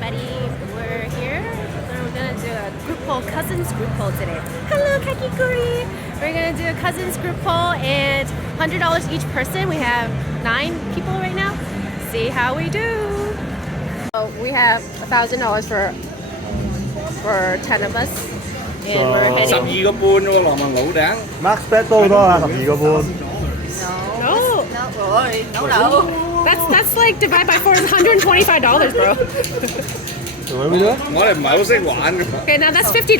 everybody. We're here. We're gonna do a group poll, cousins group poll today. Hello, Kakikuri. We're gonna do a cousins group poll and $100 each person. We have 9 people right now. See how we do. So we have $1,000 for 10 of us, and we're heading. 12個半喎，羅文老頂。Max bet 都好多啊，12個半。No. That's like divide by 4 is $125, bro. So what are we doing? 我哋唔係好識玩㗎。Okay, now that's $50.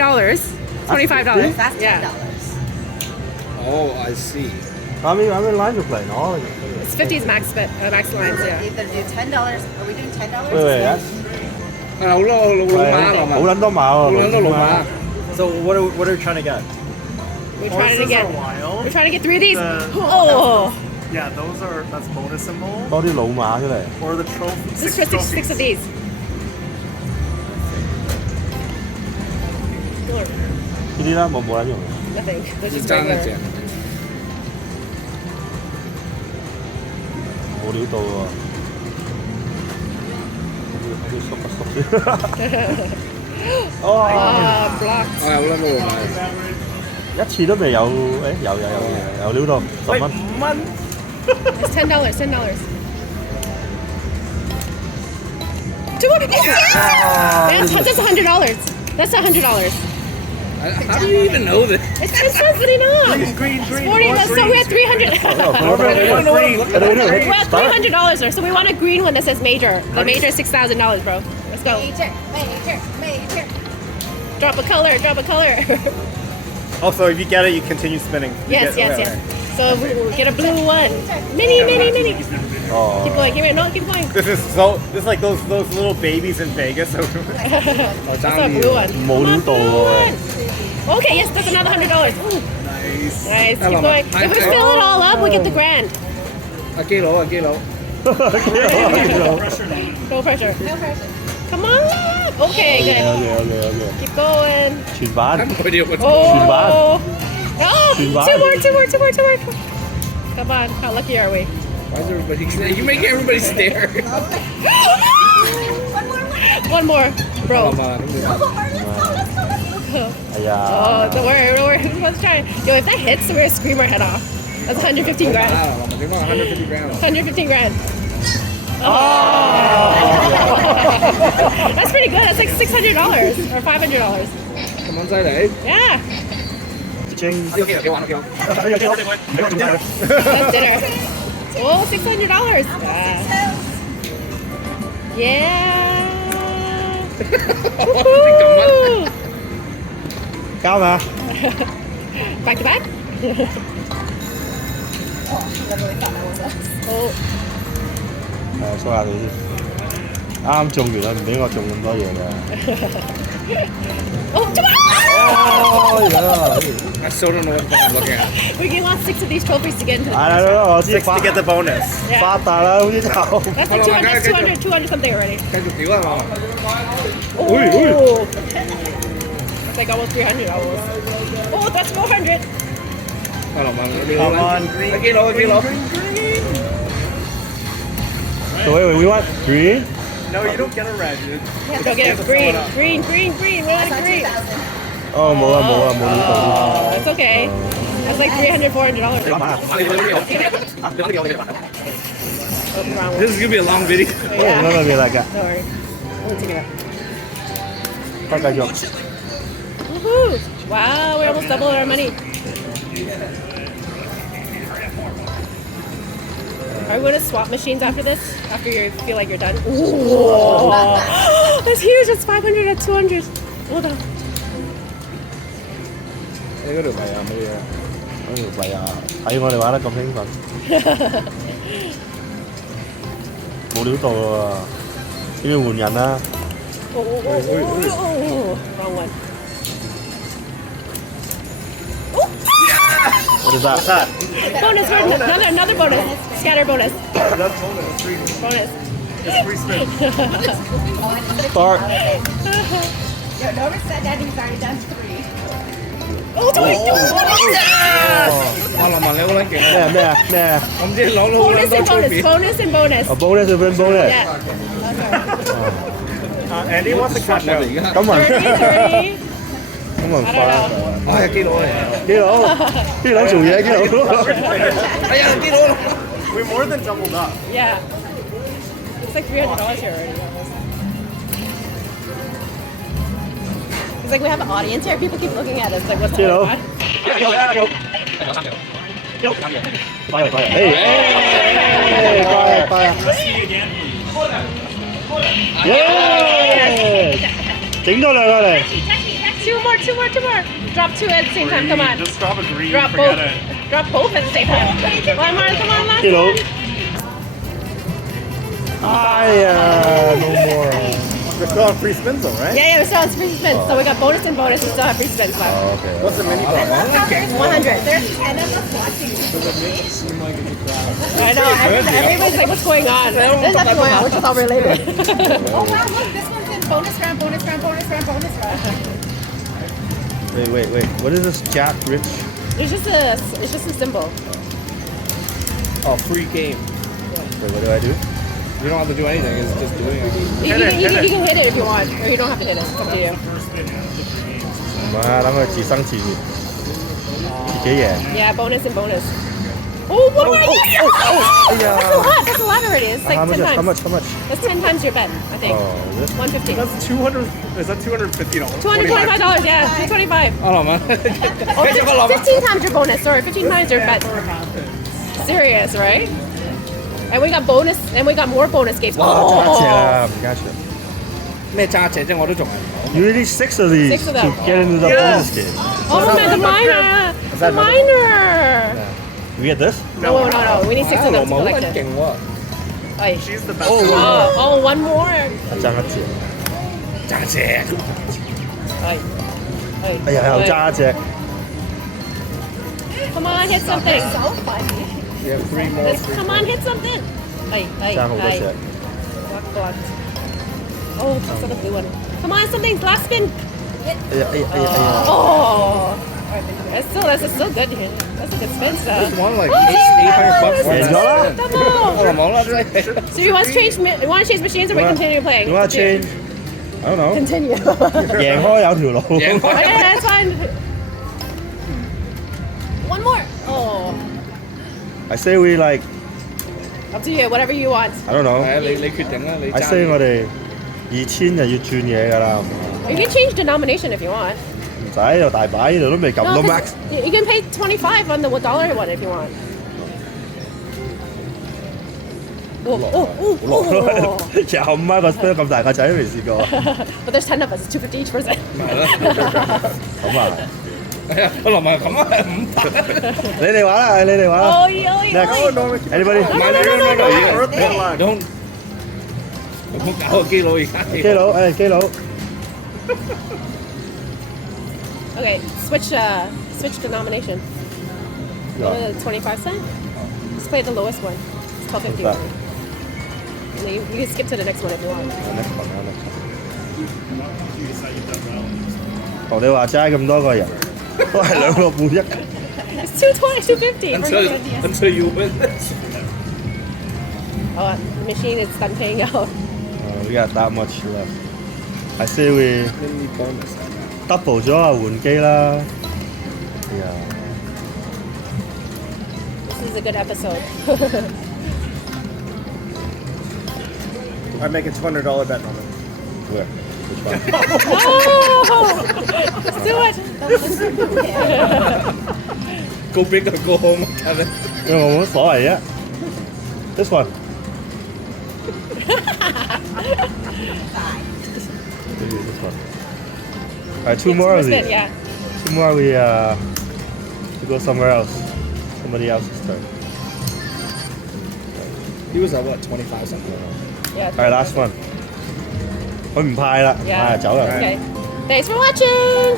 $25. That's Yeah. $10. Oh, I see. How many lines you play? No. It's 50 is max bet, max lines, yeah. Either do $10. Are we doing $10? Wait, that's 係好多老馬羅好文。撚多馬喎，好撚多老馬。 So what are we trying to get? We're trying to Horses get are wild. we're trying to get 3 of these. The- Oh, Yeah, that's bonus symbol. 多啲老馬出嚟。 Or the trophy. this 6 for six of these. 呢啲啦，冇撚用。 Nothing. They're just 爭一 regular. 隻。冇料到喎。要縮一縮先。哦， Blocked. 係好撚多老馬。一次都未有，有料到10蚊。 5蚊 It's $10. $200. That's $100. That's $100. How do you even know this? It's definitely not. Green. 40. So we're at 300. We're at $300. So we want a green one that says major. The major is $6,000, bro. Let's go. Major. Drop a color. Oh, so if you get it, you continue spinning. You Yes. get- okay. So we'll get a blue one. Mini. 哦 Keep going. Keep going. This is like those little babies in Vegas. 我 That's 爭 a 啲 blue 喎。 one. 冇料到喎。 Okay, yes, that's another $100. Ooh. Nice. Nice. Keep Hello, going. man. If we fill it all up, we get the grand. 阿基佬。 No pressure. Come on. Okay, good. OK。 Keep going. 全版。 I'm no idea what's Oh. Oh, Two more. two more. Come on. How lucky are we? Why is everybody? You make everybody stare. One more, 羅 bro. 文。 哎呀 Oh,，don't worry. Let's try. Yo, if that hits, we're gonna scream our head off. That's 115 grand. 羅文點講150 grand 喎？ 115 grand. Oh. That's pretty good. That's like $600 or $500. 咁撚犀利？ Yeah. 幾玩？ That's dinner. Oh, $600. Yeah. Woohoo. 交嘛？ Back to back. Oh. 係梳下佢先。啱中完啦，唔俾我中咁多嘢㗎。 Oh, come on! 哦，而家 I still don't know what I'm looking at. We want 6 of these trophies to get into the 係啦，我知 6 to get the bonus. Yeah. 發達啦，好似就 That's like 200, that's 200 something already. 繼續屌啊羅文。 Oh. That's like almost 300 almost. Oh, that's 400. 阿羅文， Come on, green. 阿基佬。 So wait, we want green? No, you don't get a red. Go get it. Green. We want a green. 哦，冇啊，冇料到。 Oh, it's okay. That's like $300, $400. This is gonna be a long video. 唔得俾大家， Don't worry. We'll take it out. 得繼續。 Woohoo! Wow, we almost doubled our money. Are we going to swap machines after this? After you feel like you're done? Ooh. That's huge. That's 500 at 200. Hold on. 你嗰條幣啊，乜嘢？嗰條幣啊，睇我哋玩得咁興奮，冇料到喎，要換人啦。 Wrong one. What is that? What's that? Bonus, another bonus. Scatter bonus. That's bonus. Bonus. It's free spin. Start. Yo, notice that he's already done 3. Oh, do it. 哇，羅文你好撚勁啊！咩？我唔知攞到好撚 Bonus 多 and bonus. trophy。 Bonus and bonus. bonus 要 bonus。 Yeah. Andy wants to cash out. 咁問 33. 咁問 I 快 don't know. 哎呀，基佬嚟，基佬做嘢，基佬。哎呀，基佬， We more than doubled up. Yeah. It's like $300 here already. Almost. It's like we have an audience here. People keep looking at us like, what's going Hello. on? 快啊快啊！快啊！耶！整咗兩個嚟， Two more. Drop two at the same time. Come on. Just drop a green. Drop forget both. it. Drop both at the same time. One more. Come on, last 基佬 one.。哎呀，no more。 We're still on free spins though, right? Yeah, we still have free spins. So we got bonus and bonus. We still have free spins left. OK。 What's the mini bar? 100. There's 10 of us watching. I know. Everybody's like, what's going on? There's nothing going on. We're just all related. Oh wow, look, this one's in bonus round, bonus round, bonus round, bonus round. Wait. What is this Jack Rich? It's just a symbol. Oh, free game. Wait, what do I do? You don't have to do anything. It's just doing it. You can hit it if you want, or you don't have to hit it. It's up to you. 唔係啊，等佢自生自滅，自己贏。 Yeah, bonus and bonus. Oh, one more!哎呀 That's a lot already. It's like How 10 much? times. That's 10 times your bet, I think. Oh, is it? 150. That's 200. Is that $250? $225, yeah, $225. 阿林啊， Oh, 繼續阿林啊。 15 times your bonus, sorry, 15 times your bet. Serious, right? And we got bonus, and we got more bonus games. 哇，揸一隻啦，唔加錢。咩揸隻啫？我都仲係。 You really 6 of these Six of them. to get into the bonus game. Oh man, the minor! The minor! We get this? No, we need 6 of 羅 them to 某 collect 撚 it. 勁喎， Ay. She's the best. Oh, one more. 爭一隻。揸隻。 Ay. 哎呀，又揸一隻。 Come on, hit something. So funny. You have 3 more. Come on, hit something. Ay. 爭好多隻。 Blocked. Oh, that's the blue one. Come on, something. Last spin. 哎呀。 Oh. That's still good. That's a good spin stuff. This one like Oh, 800 bucks. that's Yeah, good. Oh, Double. 冇啦，真係。 So you want to change machines, or we continue playing? You want to change? I don't know. Continue. 贏開有條路。贏開 Okay, that's fine. One more. Oh, I say we like up to you. Whatever you want. I don't know. 係啊，你決定啦，你 I 揸 say 我哋2000就要轉嘢㗎啦， You can change denomination if you want. 唔使又大把，呢度都未撳到 'cause max。 you can pay 25 on the $1 one if you want. Oh. 25蚊個 spell 咁大個仔都未試過。 But there's 10 of us. It's $250 each person. 咪係咯。咁啊，係啊，阿林啊，咁啊500。你哋玩啦，你哋玩啦。 Oh, Next. Anybody？ Don't 唔好搞個基佬而家。基佬，誒基佬， Okay, switch denomination. Go to 25 cent. Just play the lowest one. It's 12.50. What's that? And then you can skip to the next one if you want. 同你話齋咁多個人，都係2個半一。 It's 220, 250. Until you win. Oh, the machine is done paying out. We got that much left. I say we double 咗啊，換機啦。Yeah. This is a good episode. I make a $200 bet on it. Where? Which one? No! Let's do it. Go big or go home，係咪？因為我冇乜所謂啫。This one. Maybe this one. Alright, 2 more of Spin, these. yeah. 2 more we go somewhere else. Somebody else's turn. He was at what 25 something. Yeah. Alright, last one. 佢唔派啦， Yeah. 走啦。 Okay. Thanks for watching.